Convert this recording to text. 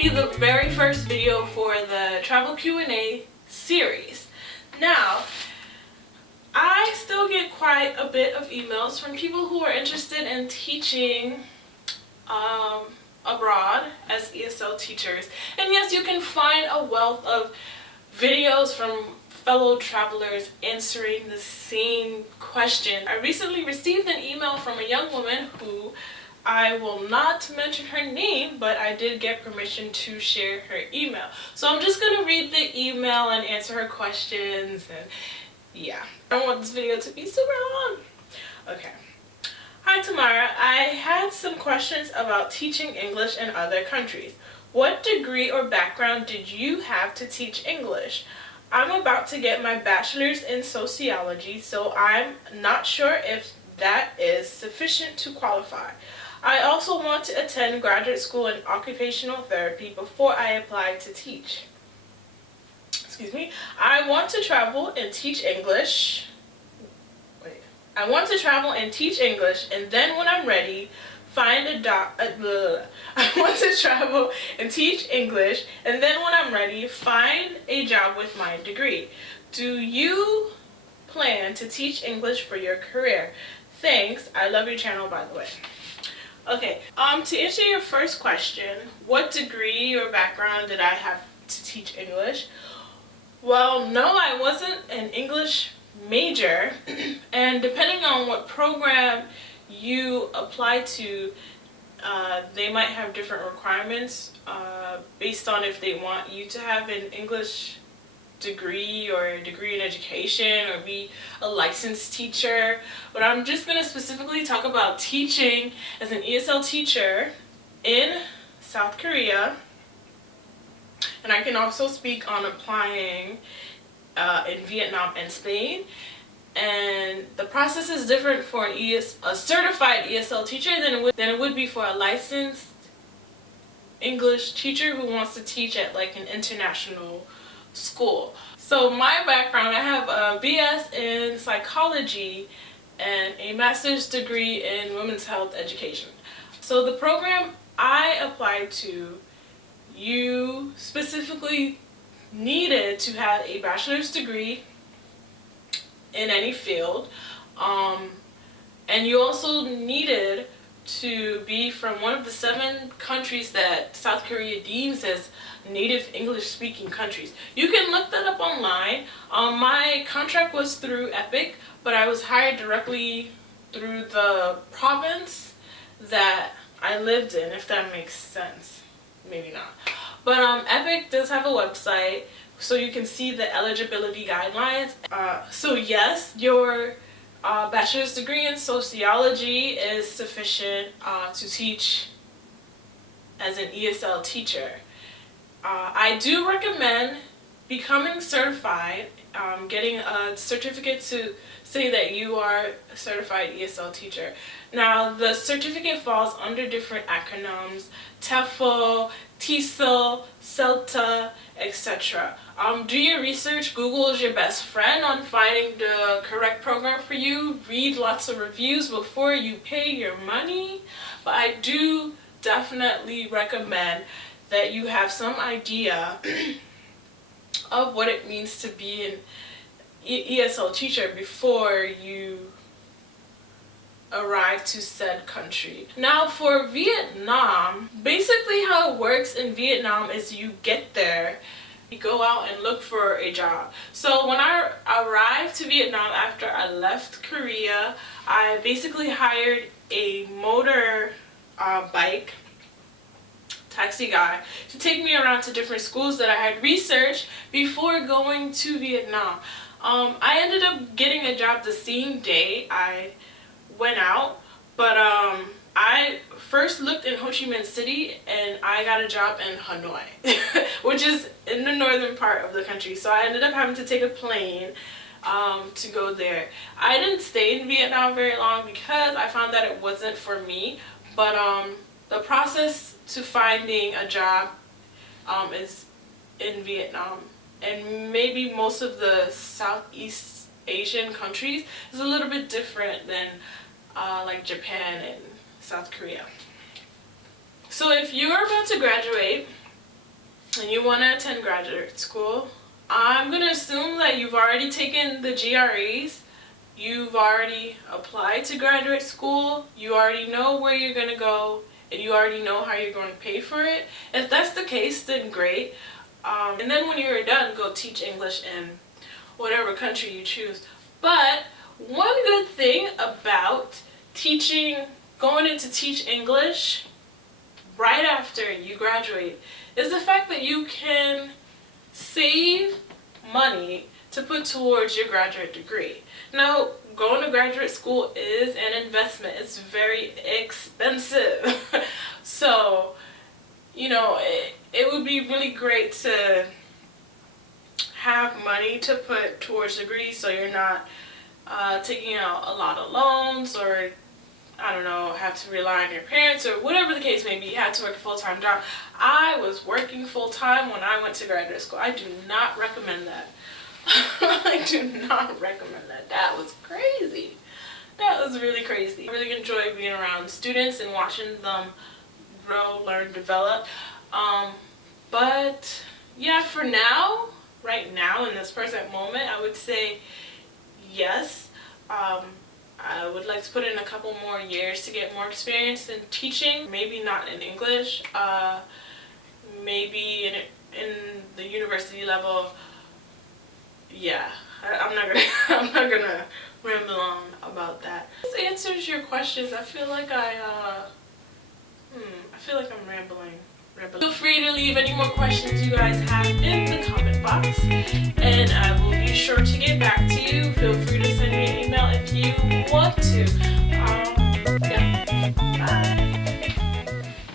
be the very first video for the travel Q&A series. Now, I still get quite a bit of emails from people who are interested in teaching abroad as ESL teachers. And yes, you can find a wealth of videos from fellow travelers answering the same question. I recently received an email from a young woman who I will not mention her name, but I did get permission to share her email. So I'm just going to read the email and answer her questions, and yeah. I don't want this video to be super long. Okay. Hi Tamara, I had some questions about teaching English in other countries. What degree or background did you have to teach English? I'm about to get my bachelor's in sociology, so I'm not sure if that is sufficient to qualify. I also want to attend graduate school in occupational therapy before I apply to teach. Excuse me. I want to travel and teach English. I want to travel and teach English, and then when I'm ready, find a I want to travel and teach English, and then when I'm ready, find a job with my degree. Do you plan to teach English for your career? Thanks. I love your channel, by the way. Okay, to answer your first question, what degree or background did I have to teach English? Well, no, I wasn't an English major, and depending on what program you apply to, they might have different requirements based on if they want you to have an English degree or a degree in education or be a licensed teacher. But I'm just going to specifically talk about teaching as an ESL teacher in South Korea, and I can also speak on applying in Vietnam and Spain. And the process is different for a certified ESL teacher than it would be for a licensed English teacher who wants to teach at like an international school. So my background, I have a BS in psychology and a master's degree in women's health education. So the program I applied to, you specifically needed to have a bachelor's degree in any field, and you also needed to be from one of the 7 countries that South Korea deems as native English speaking countries. You can look that up online. My contract was through Epic, but I was hired directly through the province that I lived in, if that makes sense. Maybe not. But Epic does have a website, so you can see the eligibility guidelines. So yes, your bachelor's degree in sociology is sufficient to teach as an ESL teacher. I do recommend becoming certified, getting a certificate to say that you are a certified ESL teacher. Now, the certificate falls under different acronyms: TEFL, TESOL, CELTA, etc. Do your research. Google is your best friend on finding the correct program for you. Read lots of reviews before you pay your money. But I do definitely recommend that you have some idea of what it means to be an ESL teacher before you arrive to said country. Now for Vietnam, basically how it works in Vietnam is you get there, you go out and look for a job. So when I arrived to Vietnam after I left Korea, I basically hired a motor bike taxi guy to take me around to different schools that I had researched before going to Vietnam. I ended up getting a job the same day I went out, but I first looked in Ho Chi Minh City and I got a job in Hanoi, which is in the northern part of the country. So I ended up having to take a plane to go there. I didn't stay in Vietnam very long because I found that it wasn't for me, but the process to finding a job is in Vietnam, and maybe most of the Southeast Asian countries is a little bit different than like Japan and South Korea. So if you're about to graduate and you want to attend graduate school, I'm going to assume that you've already taken the GREs, you've already applied to graduate school, you already know where you're going to go, and you already know how you're going to pay for it. If that's the case, then great. And then when you're done, go teach English in whatever country you choose. But one good thing about going in to teach English right after you graduate is the fact that you can save money to put towards your graduate degree. Now, going to graduate school is an investment. It's very expensive. So, it would be really great to have money to put towards degrees, so you're not taking out a lot of loans, or I don't know, have to rely on your parents, or whatever the case may be. You have to work a full-time job. I was working full-time when I went to graduate school. I do not recommend that. I do not recommend that. That was crazy. That was really crazy. I really enjoy being around students and watching them grow, learn, develop. But yeah, for now, right now in this present moment, I would say yes. I would like to put in a couple more years to get more experience in teaching. Maybe not in English. Maybe in the university level. Yeah, I'm not gonna ramble on about that. This answers your questions. I feel like I'm rambling. Feel free to leave any more questions you guys have in the comment box, and I will be sure to get